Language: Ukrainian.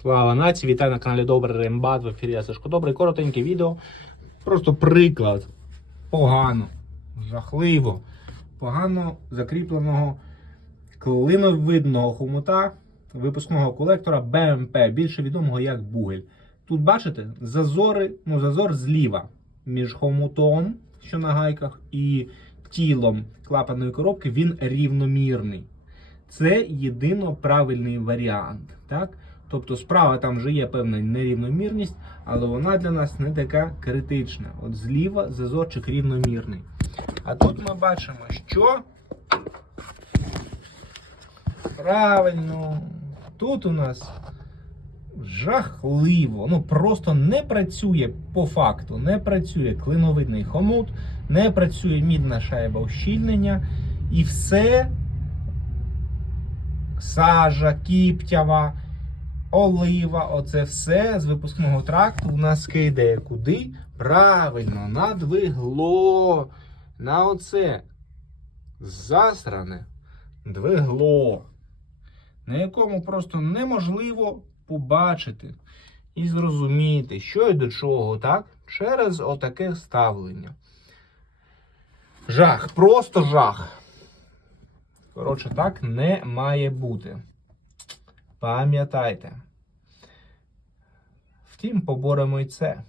Слава нації, вітаю на каналі Добрий Рембат. В ефірі я Сашко Добрий. Коротеньке відео. Просто приклад. Погано, жахливо, погано закріпленого клиновидного хомута випускного колектора БМП, більше відомого як Бугель. Тут бачите зазори, ну зазор зліва між хомутом, що на гайках, і тілом клапаної коробки він рівномірний. Це єдино правильний варіант. Так? Тобто справа там вже є певна нерівномірність, але вона для нас не така критична. От зліва зазорчик рівномірний. А тут ми бачимо, що правильно, тут у нас жахливо, ну просто не працює по факту, не працює клиновидний хомут, не працює мідна шайба ущільнення, і все сажа, кіптява, олива, оце все з випускного тракту у нас кидає куди? Правильно, на двигло. На оце засране двигло, на якому просто неможливо побачити і зрозуміти, що і до чого, так? Через отаке ставлення. Жах, просто жах. Коротше, так не має бути. Пам'ятайте. Втім, поборемо і це.